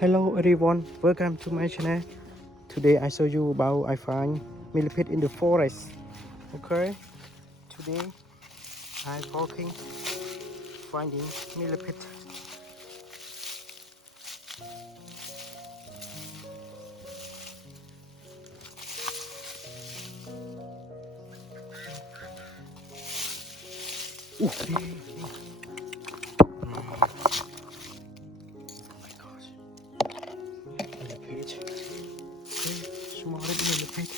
Hello everyone, welcome to my channel. Today I show you about I find millipede in the forest. Okay, today I walking finding millipede. Small millipede.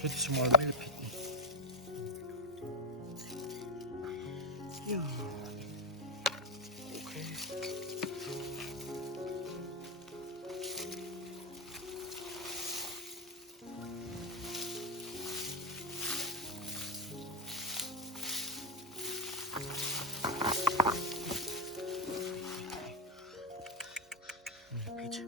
Pretty small millipede. Yeah. Okay. Millipede.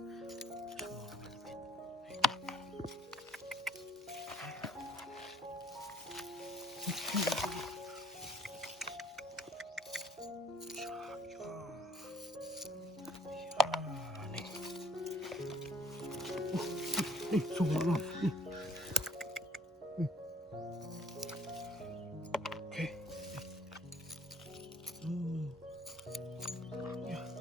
Small millipede. Small. Okay. Yeah.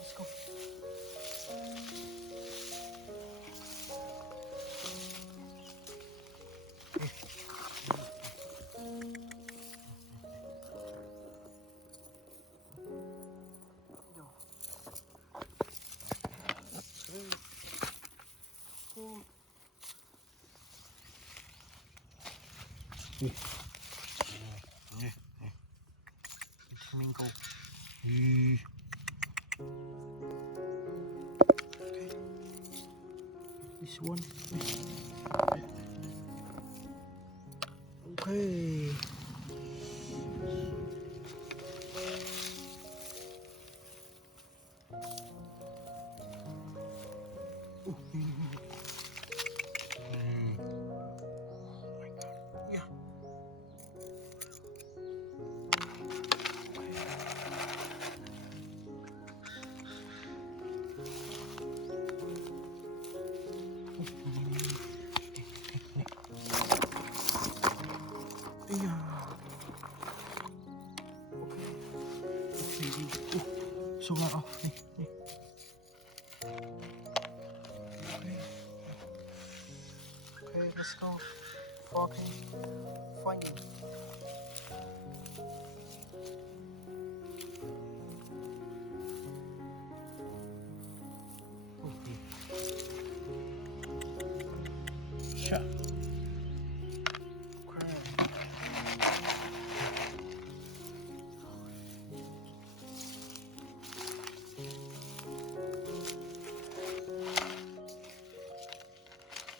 Let's go. Flamingo. Okay. This one. Okay. Yeah. Yeah. Sunga off. Okay, let's go. Walking, finding. Sure.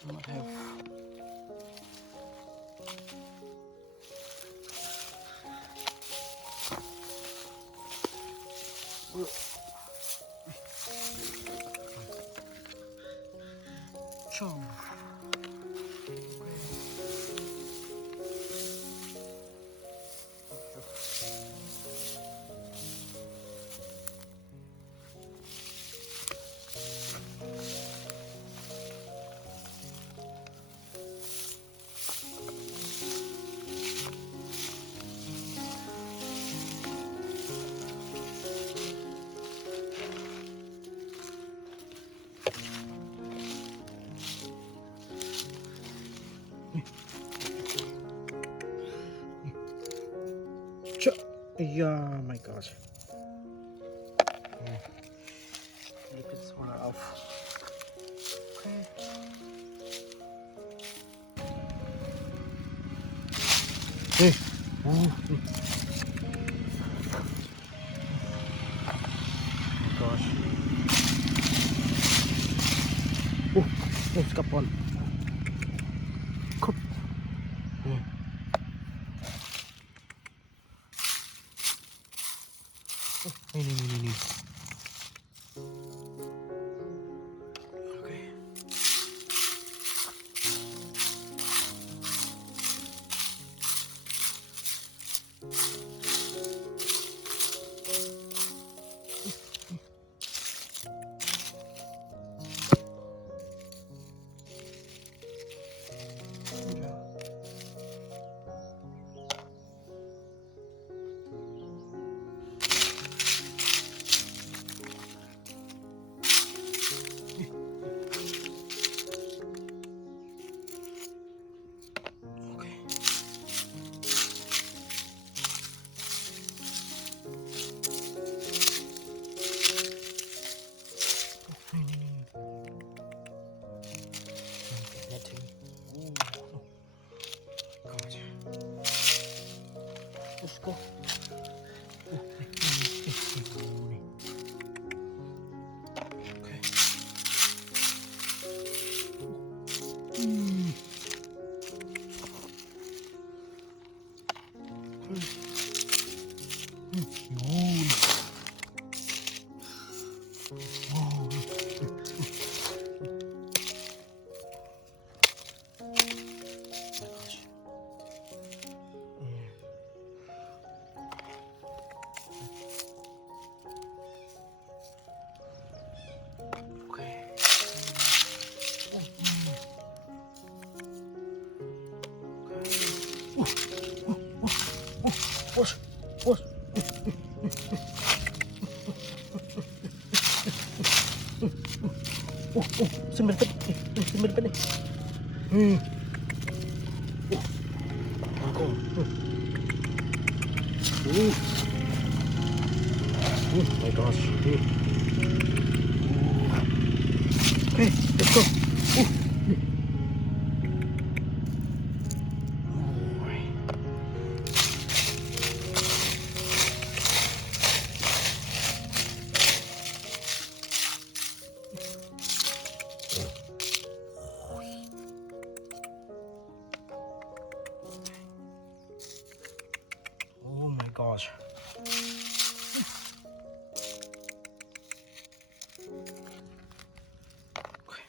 Might have. Chong. Yeah, my gosh. Flip it sort of off. Okay. Hey. Oh my gosh. Oh, let's go on. Cup. Nee. Okay. Let's go. Okay. Push. Xin mình đi. Oh my gosh. Okay, let's go. Oh my gosh. Okay.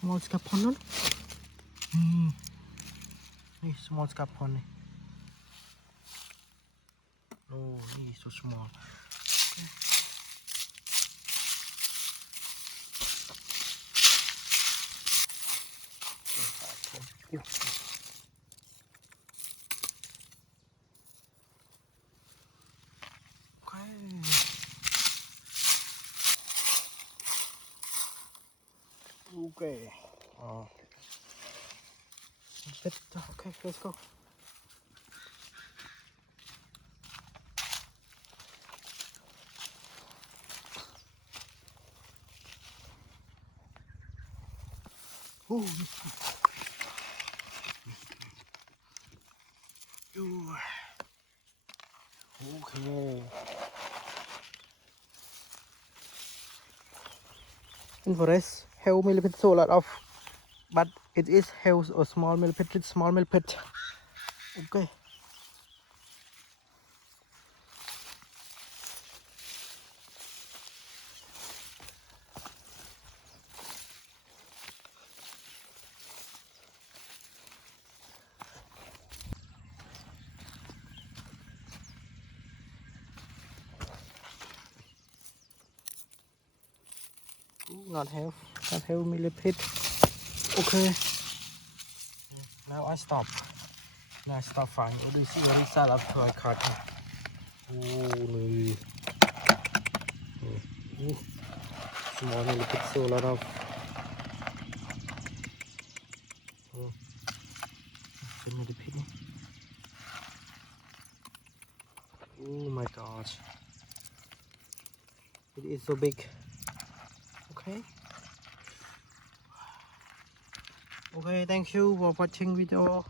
Small scapon. Small scapon. Oh, he's so small. Okay. Okay, let's go. Ooh. Okay. In forest, have millipede so a lot of, but it is have a small millipede, small millipede. Okay. Not have millipede. Okay. Now I stop. Now I stop frying. Oh, this is very sad after I cut it. Oh, no. Oh, small little bit, so a lot of. Oh, it's a little bit. Oh my gosh. It is so big. Okay. Okay, thank you for watching video.